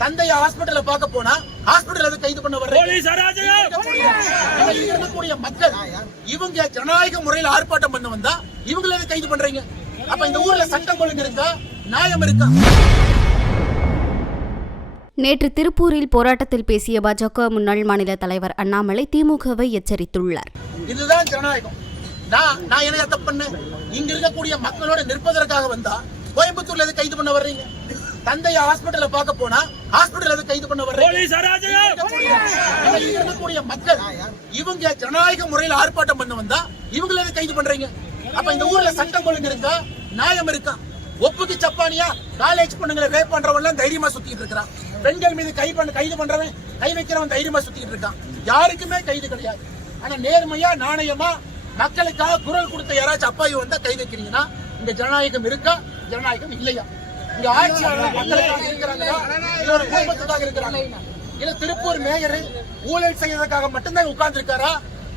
தந்தைய ஹாஸ்பிட்டல்ல பார்க்க போனா ஹாஸ்பிட்டல் கைது பண்ண இருக்கக்கூடிய மக்கள் இவங்க ஜனநாயக முறையில் ஆர்ப்பாட்டம் பண்ண வந்தா இவங்கள கைது பண்றீங்க. அப்ப இந்த ஊர்ல சட்டம் ஒழுங்கு இருக்கா, நியாயம் இருக்கா? நேற்று திருப்பூரில் போராட்டத்தில் பேசிய பாஜக முன்னாள் மாநில தலைவர் அண்ணாமலை திமுகவை எச்சரித்துள்ளார். இதுதான் ஜனநாயகம். நான் என்ன தப்பு பண்ண? இங்க இருக்கக்கூடிய மக்களோட நிற்பதற்காக வந்தா கோயம்புத்தூர்ல கைது பண்ண வர்றீங்க. தந்தைய ஹாஸ்பிட்டல்ல பார்க்க போனா ஹாஸ்பிட்டல் கைது பண்ண இருக்கக்கூடிய மக்கள் இவங்க ஜனநாயக முறையில் ஆர்ப்பாட்டம் பண்ண வந்தா இவங்கள கைது பண்றீங்க. அப்ப இந்த ஊர்ல சட்டம் ஒழுங்கு இருக்கா, நியாயம் இருக்கா? ஒப்புக்கு சப்பானியா காலேஜ் பொண்ணுங்களை ரேப் பண்றவன் தைரியமா சுத்திட்டு இருக்கான். பெண்கள் மீது கைது பண்றவன் கை வைக்கிறவன் தைரியமா சுத்திட்டு இருக்கான். யாருக்குமே கைது கிடையாது. ஆனா நேர்மையா நாணயமா மக்களுக்காக குரல் கொடுத்த யாராச்சும் அப்பாவி வந்தா கை வைக்கிறீங்கன்னா இந்த ஜனநாயகம் இருக்கா, ஜனநாயகம் இல்லையா? இங்க ஆட்சியாளர் மக்களுக்காக இருக்கிறாங்களா, இல்ல குடும்பத்துக்காக இருக்கிறாங்க? இல்ல திருப்பூர் மேயர் ஊழல் செய்யறதுக்காக மட்டும்தான் உட்கார்ந்து இருக்காரா,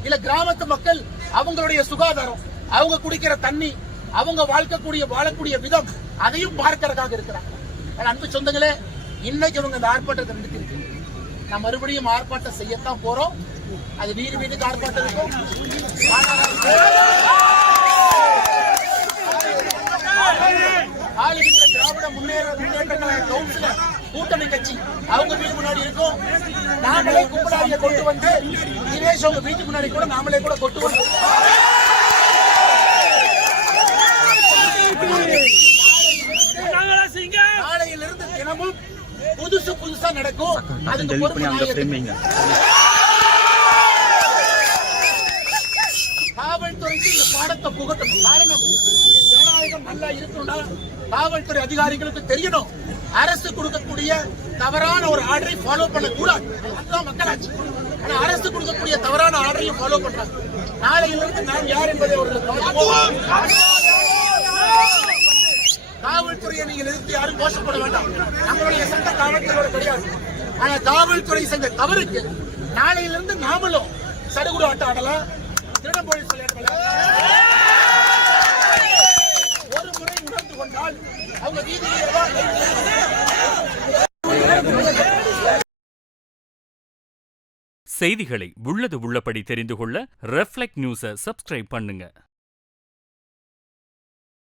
இல்ல கிராமத்து மக்கள் அவங்களுடைய சுகாதாரம், அவங்க குடிக்கிற தண்ணி, அவங்க வாழக்கூடிய விதம் அதையும் பார்க்கறதுக்காக இருக்கிறாங்க. அன்பு சொந்தங்களே, இன்னைக்கு இவங்க இந்த ஆர்ப்பாட்டத்தை நடத்திருக்கு. நான் மறுபடியும் ஆர்ப்பாட்டம் செய்யத்தான் போறோம். அது வீட்டுக்கு ஆர்ப்பாட்டம் இருக்கும். ஆளுகின்ற திராவிட முன்னேற்ற கவுன்சிலர் கூட்டணி கட்சி அவங்க வீடு முன்னாடி இருக்கும். நாமளே குப்பலாரியை கொண்டு வந்து தினேஷ் அவங்க வீட்டுக்கு முன்னாடி கூட நாமளே கூட கொண்டு வந்து நாளையிலிருந்து தினமும் புதுசா நடக்கும். அதுக்கு காவல்துறைக்கு இந்த பாடத்தை புகட்டணும். காரணம், ஜனநாயகம் நல்லா இருக்கணும்னா காவல்துறை அதிகாரிகளுக்கு தெரியணும். அரசு கொடுக்கக்கூடிய தவறான ஒரு ஆர்டரை ஃபாலோ பண்ணக்கூடாது. அதுதான் மக்களாட்சி. ஆனா அரசு கொடுக்கக்கூடிய தவறான ஆர்டரையும் ஃபாலோ பண்றாங்க. நாளையிலிருந்து நாம் யார் என்பதை காவல்துறையை நீங்க நிறுத்தி யாரும் கோஷப்பட வேண்டாம். நம்மளுடைய சட்ட காவல்துறையோட கிடையாது. ஆனா காவல்துறை செஞ்ச தவறுக்கு நாளையிலிருந்து நாமளும் சடுகுடு ஆட்டம் ஆடலாம், திருட போலீஸ் விளையாடலாம். ஒரு முறை உணர்ந்து கொண்டால் அவங்க செய்திகளை உள்ளது உள்ளபடி தெரிந்து கொள்ள ரெஃப்ளெக்ட் நியூஸை சப்ஸ்கிரைப் பண்ணுங்க.